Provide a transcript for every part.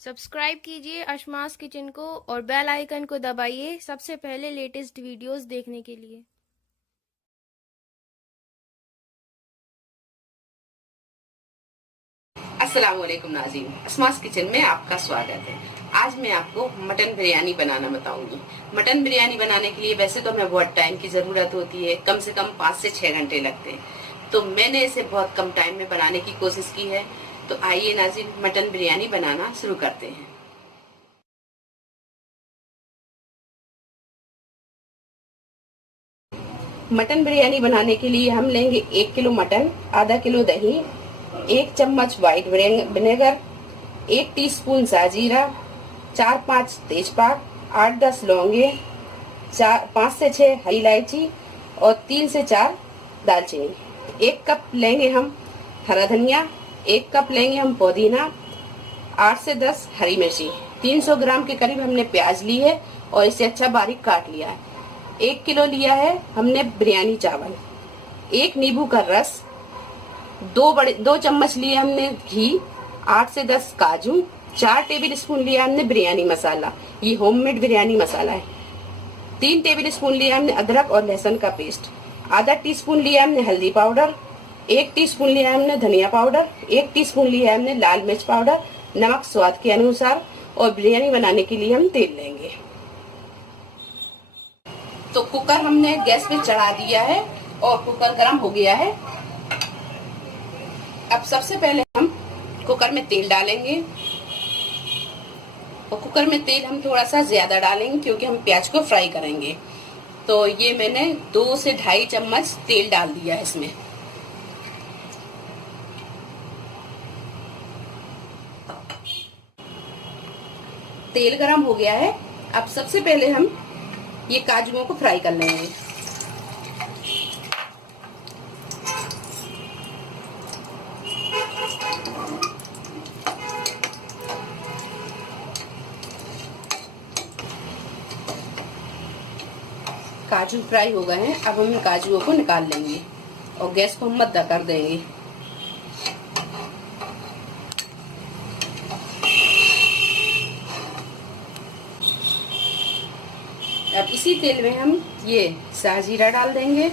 Subscribe कीजिए अशमास kitchen को और बेल आइकन को दबाइए सबसे पहले लेटेस्ट वीडियोस देखने के लिए। अस्सलाम वालेकुम नाज़रीन, अशमास किचन में आपका स्वागत है। आज मैं आपको मटन बिरयानी बनाना बताऊंगी। मटन बिरयानी बनाने के लिए वैसे तो हमें बहुत टाइम की ज़रूरत होती है, कम से कम 5 से 6 घंटे लगते हैं। तो मैंने इसे बहुत कम टाइम में बनाने की कोशिश की है। तो आइए नाज़रीन, मटन बिरयानी बनाना शुरू करते हैं। मटन बिरयानी बनाने के लिए हम लेंगे 1 किलो मटन, आधा किलो दही, 1 चम्मच व्हाइट विनेगर, 1 टीस्पून साजीरा, 4-5 तेजपात, 8-10 लौंगे, 5 से 6 हरी इलायची और 3 से 4 दालचीनी। 1 कप लेंगे हम हरा धनिया, 1 कप लेंगे हम पुदीना, 8 से 10 हरी मिर्ची, 300 ग्राम के करीब हमने प्याज ली है और इसे अच्छा बारीक काट लिया है। 1 किलो लिया है हमने बिरयानी चावल, 1 नींबू का रस, 2 चम्मच लिए हमने घी, 8 से 10 काजू, 4 टेबल स्पून लिया हमने बिरयानी मसाला, ये होममेड बिरयानी मसाला है। 3 टेबल स्पून लिया हमने अदरक और लहसुन का पेस्ट, आधा टीस्पून लिया हमने हल्दी पाउडर, 1 टीस्पून लिया हमने धनिया पाउडर, 1 टीस्पून लिया हमने लाल मिर्च पाउडर, नमक स्वाद के अनुसार और बिरयानी बनाने के लिए हम तेल लेंगे। तो कुकर हमने गैस पे चढ़ा दिया है और कुकर गर्म हो गया है। अब सबसे पहले हम कुकर में तेल डालेंगे और कुकर में तेल हम थोड़ा सा ज्यादा डालेंगे क्योंकि हम प्याज को फ्राई करेंगे। तो ये मैंने 2 से 2.5 चम्मच तेल डाल दिया है इसमें। तेल गरम हो गया है। अब सबसे पहले हम ये काजुओं को फ्राई कर लेंगे। काजू फ्राई हो गए हैं। अब हम काजुओं को निकाल लेंगे और गैस को हम मद्दा कर देंगे। अब इसी तेल में हम ये साजीरा डाल देंगे,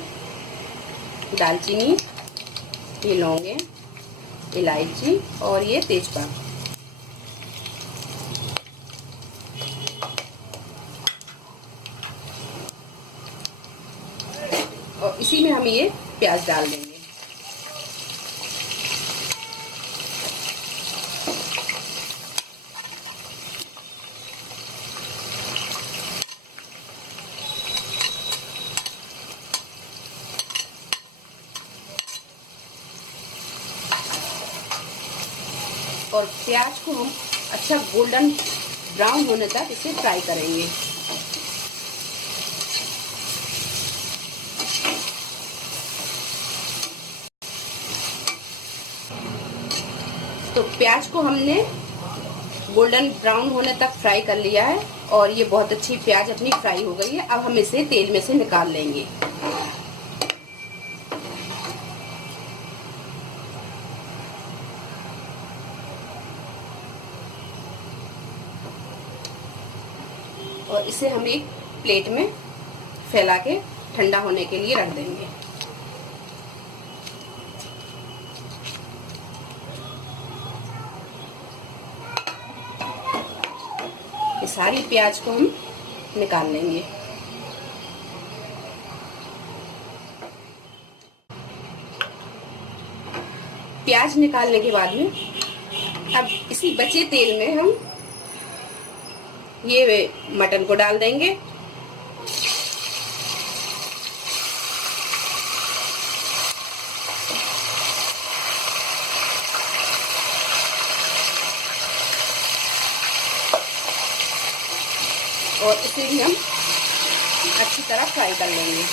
दालचीनी, ये लौंगे, इलायची और ये तेजपात। और इसी में हम ये प्याज डाल देंगे। और प्याज को हम अच्छा गोल्डन ब्राउन होने तक इसे फ्राई करेंगे। तो प्याज को हमने गोल्डन ब्राउन होने तक फ्राई कर लिया है और ये बहुत अच्छी प्याज अपनी फ्राई हो गई है। अब हम इसे तेल में से निकाल लेंगे। और इसे हम एक प्लेट में फैला के ठंडा होने के लिए रख देंगे। ये सारी प्याज को हम निकाल लेंगे। प्याज निकालने के बाद में अब इसी बचे तेल में हम ये मटन को डाल देंगे। और इसे भी हम अच्छी तरह फ्राई कर लेंगे।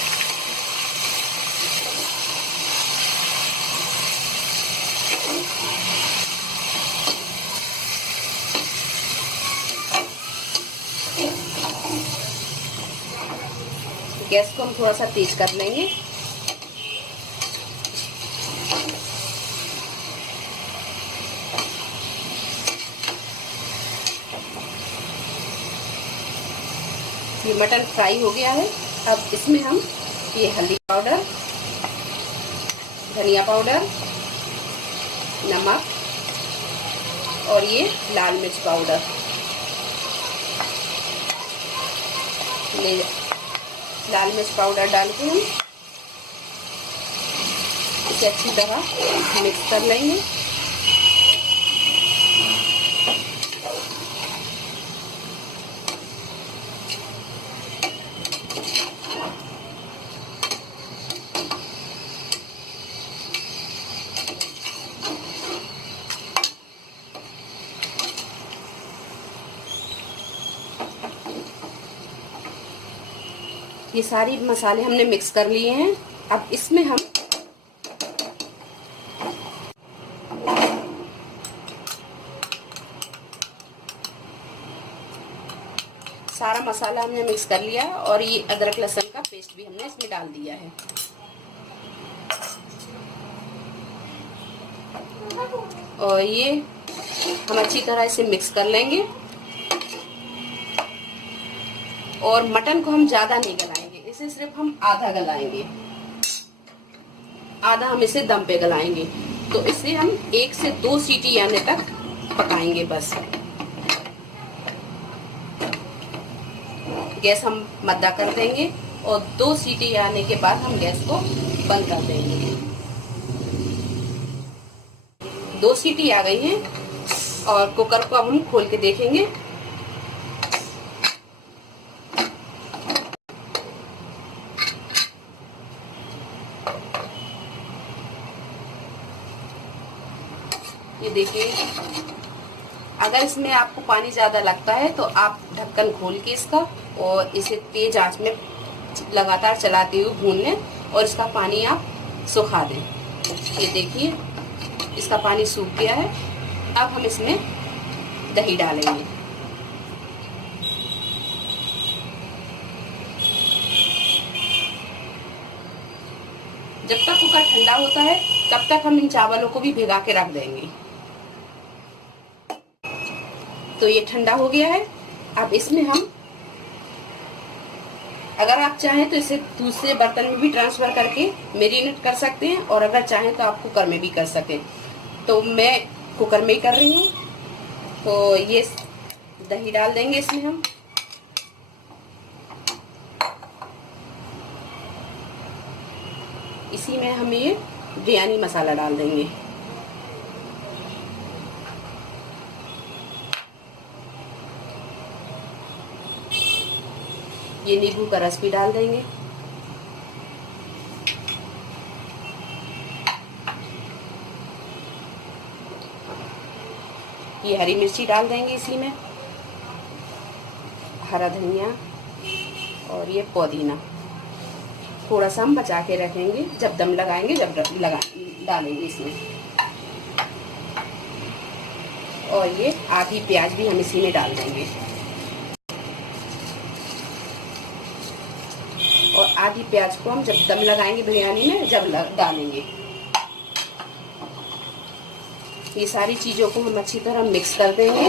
गैस को हम थोड़ा सा तेज कर लेंगे। ये मटन फ्राई हो गया है। अब इसमें हम ये हल्दी पाउडर, धनिया पाउडर, नमक और ये लाल मिर्च पाउडर लाल मिर्च पाउडर डाल के हम इसे अच्छी तरह मिक्स कर लेंगे। ये सारी मसाले हमने मिक्स कर लिए हैं। अब इसमें हम सारा मसाला हमने मिक्स कर लिया और ये अदरक लहसुन का पेस्ट भी हमने इसमें डाल दिया है। और ये हम अच्छी तरह इसे मिक्स कर लेंगे। और मटन को हम ज्यादा नहीं गलाएंगे, इसे सिर्फ हम आधा गलाएंगे, आधा हम इसे दम पे गलाएंगे। तो इसे हम 1 से 2 सीटी आने तक पकाएंगे बस। गैस हम मद्दा कर देंगे और 2 सीटी आने के बाद हम गैस को बंद कर देंगे। 2 सीटी आ गई हैं और कुकर को अब हम खोल के देखेंगे। ये देखिए, अगर इसमें आपको पानी ज्यादा लगता है तो आप ढक्कन खोल के इसका और इसे तेज आंच में लगातार चलाते हुए भून लें और इसका पानी आप सुखा दें। ये देखिए, इसका पानी सूख गया है। अब हम इसमें दही डालेंगे। जब तक कुकर ठंडा होता है तब तक हम इन चावलों को भी भिगा के रख देंगे। तो ये ठंडा हो गया है। अब इसमें हम, अगर आप चाहें तो इसे दूसरे बर्तन में भी ट्रांसफर करके मैरिनेट कर सकते हैं और अगर चाहें तो आप कुकर में भी कर सकें। तो मैं कुकर में ही कर रही हूँ। तो ये दही डाल देंगे इसमें हम। इसी में हम ये बिरयानी मसाला डाल देंगे। ये नींबू का रस भी डाल देंगे। ये हरी मिर्ची डाल देंगे इसी में, हरा धनिया और ये पुदीना। थोड़ा सा हम बचा के रखेंगे, जब दम लगाएंगे जब डालेंगे इसमें। और ये आधी प्याज भी हम इसी में डाल देंगे और आधी प्याज को हम जब दम लगाएंगे बिरयानी में जब डालेंगे। ये सारी चीजों को हम अच्छी तरह मिक्स कर देंगे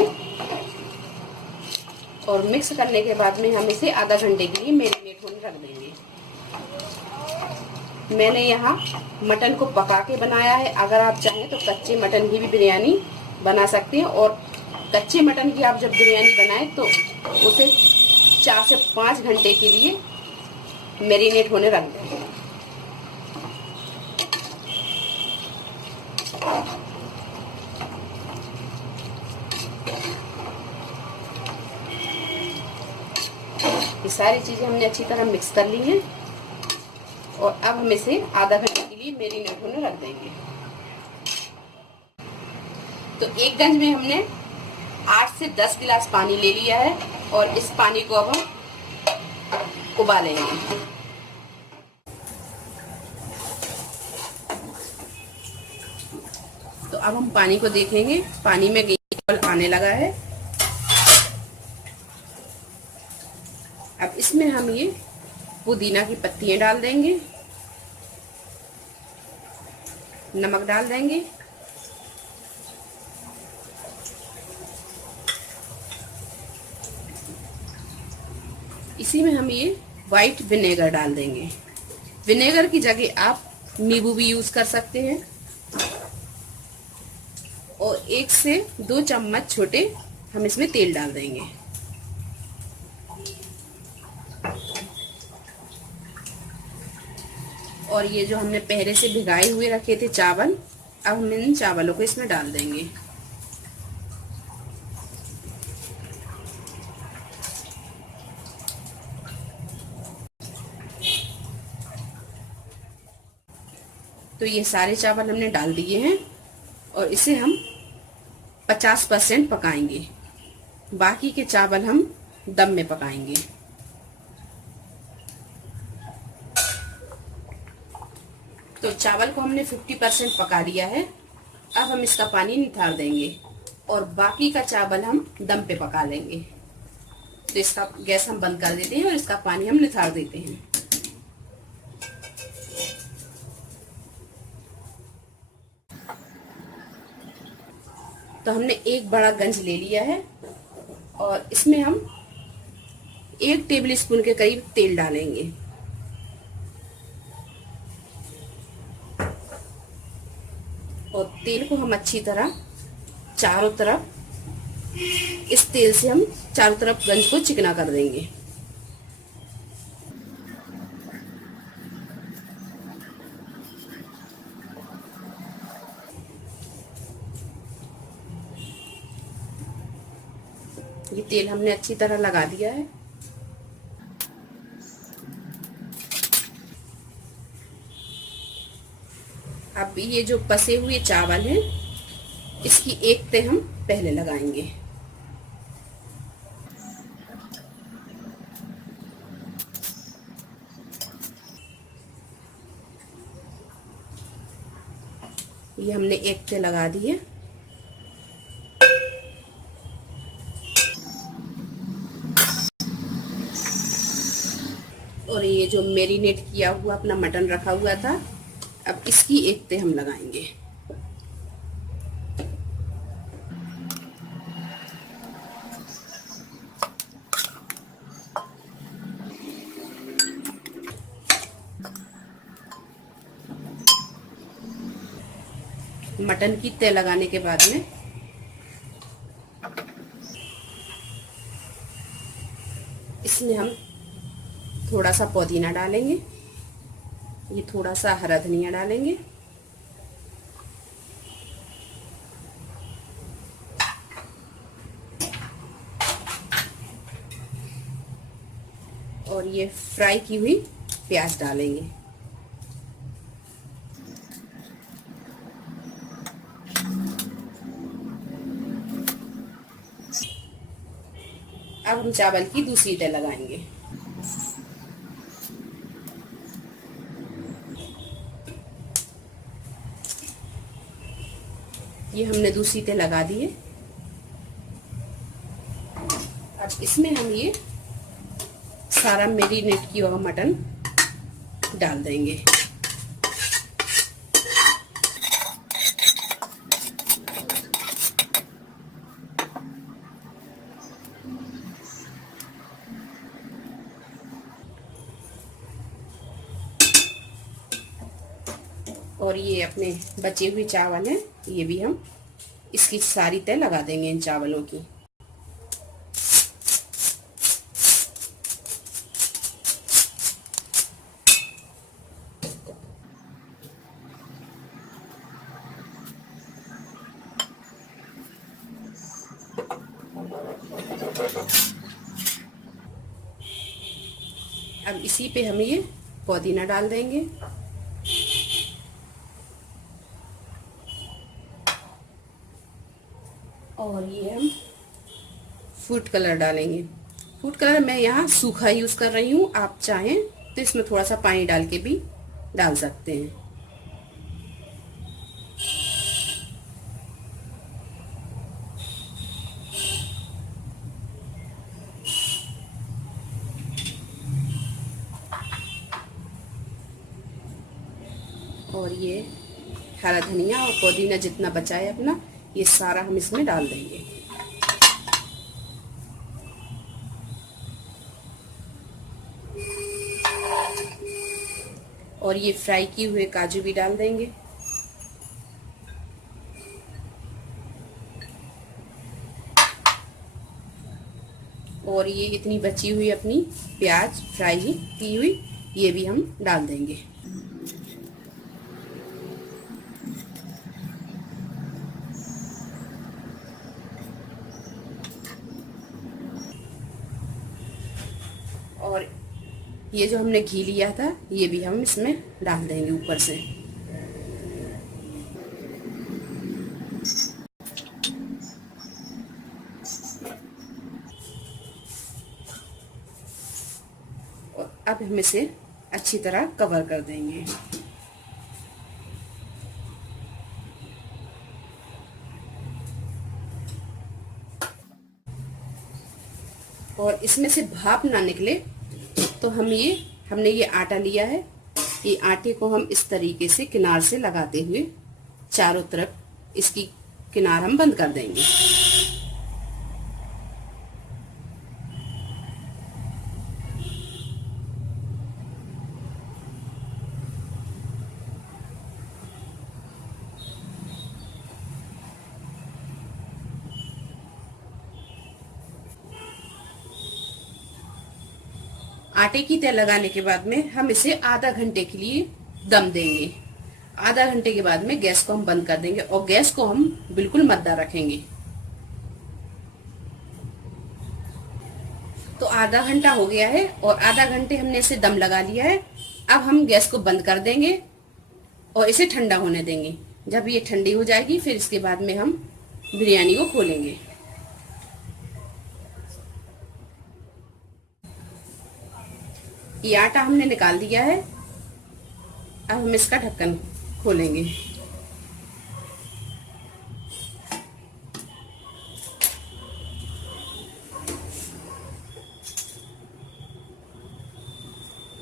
और मिक्स करने के बाद में हम इसे आधा घंटे के लिए मैरिनेट होने रख देंगे। मैंने यहाँ मटन को पका के बनाया है। अगर आप चाहें तो कच्चे मटन की भी बिरयानी बना सकते हैं। और कच्चे मटन की आप जब बिरयानी बनाएं तो उसे 4 से 5 घंटे के लिए मैरिनेट होने रख दें। ये सारी चीजें हमने अच्छी तरह मिक्स कर ली हैं और अब हम इसे आधा घंटे के लिए मैरिनेट होने रख देंगे। तो एक गंज में हमने 8 से 10 गिलास पानी ले लिया है और इस पानी को अब हम उबालेंगे। तो अब हम पानी को देखेंगे, पानी में उबाल आने लगा है। अब इसमें हम ये पुदीना की पत्तियां डाल देंगे, नमक डाल देंगे इसी में हम ये व्हाइट विनेगर डाल देंगे। विनेगर की जगह आप नींबू भी यूज कर सकते हैं। और 1 से 2 चम्मच छोटे हम इसमें तेल डाल देंगे। और ये जो हमने पहले से भिगाए हुए रखे थे चावल, अब हम इन चावलों को इसमें डाल देंगे। तो ये सारे चावल हमने डाल दिए हैं और इसे हम 50% पकाएंगे। बाकी के चावल हम दम में पकाएंगे। तो चावल को हमने 50% पका लिया है। अब हम इसका पानी निथार देंगे और बाकी का चावल हम दम पे पका लेंगे। तो इसका गैस हम बंद कर देते हैं और इसका पानी हम निथार देते हैं। तो हमने एक बड़ा गंज ले लिया है और इसमें हम 1 टेबल स्पून के करीब तेल डालेंगे। और तेल को हम अच्छी तरह चारों तरफ, इस तेल से हम चारों तरफ गंज को चिकना कर देंगे। ये तेल हमने अच्छी तरह लगा दिया है। अब ये जो पसे हुए चावल हैं, इसकी एक तह हम पहले लगाएंगे। ये हमने एक तह लगा दी है। और ये जो मैरिनेट किया हुआ अपना मटन रखा हुआ था, अब इसकी एक तह हम लगाएंगे। मटन की तह लगाने के बाद में इसमें हम थोड़ा सा पुदीना डालेंगे, ये थोड़ा सा हरा धनिया डालेंगे, और ये फ्राई की हुई प्याज डालेंगे। अब हम चावल की दूसरी तह लगाएंगे। ये हमने दूसरी तह लगा दी है। अब इसमें हम ये सारा मैरिनेट किया हुआ मटन डाल देंगे। और ये अपने बचे हुए चावल हैं, ये भी हम इसकी सारी तह लगा देंगे इन चावलों की। अब इसी पे हम ये पुदीना डाल देंगे। और ये हम फूड कलर डालेंगे। फूड कलर मैं यहाँ सूखा यूज कर रही हूँ, आप चाहें तो इसमें थोड़ा सा पानी डाल के भी डाल सकते हैं। और ये हरा धनिया और पुदीना जितना बचा है अपना, ये सारा हम इसमें डाल देंगे। और ये फ्राई किए हुए काजू भी डाल देंगे। और ये इतनी बची हुई अपनी प्याज फ्राई की हुई, ये भी हम डाल देंगे। और ये जो हमने घी लिया था ये भी हम इसमें डाल देंगे ऊपर से। और अब हम इसे अच्छी तरह कवर कर देंगे। और इसमें से भाप ना निकले तो हमने ये आटा लिया है, ये आटे को हम इस तरीके से किनार से लगाते हुए चारों तरफ इसकी किनार हम बंद कर देंगे। आटे की तह लगाने के बाद में हम इसे आधा घंटे के लिए दम देंगे। आधा घंटे के बाद में गैस को हम बंद कर देंगे और गैस को हम बिल्कुल मद्दा रखेंगे। तो आधा घंटा हो गया है और आधा घंटे हमने इसे दम लगा लिया है। अब हम गैस को बंद कर देंगे और इसे ठंडा होने देंगे। जब ये ठंडी हो जाएगी फिर इसके बाद में हम बिरयानी को खोलेंगे। ये आटा हमने निकाल दिया है। अब हम इसका ढक्कन खोलेंगे।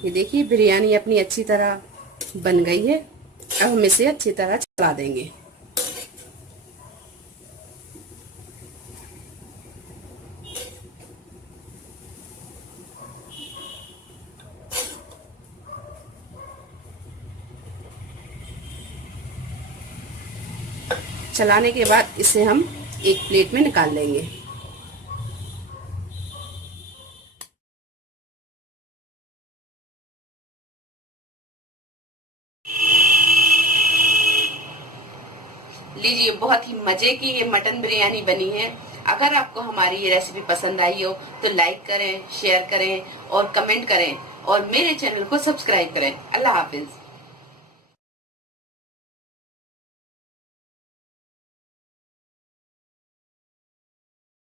ये देखिए बिरयानी अपनी अच्छी तरह बन गई है। अब हम इसे अच्छी तरह चला देंगे। चलाने के बाद इसे हम एक प्लेट में निकाल लेंगे। लीजिए, बहुत ही मजे की ये मटन बिरयानी बनी है। अगर आपको हमारी ये रेसिपी पसंद आई हो तो लाइक करें, शेयर करें और कमेंट करें और मेरे चैनल को सब्सक्राइब करें। अल्लाह हाफिज।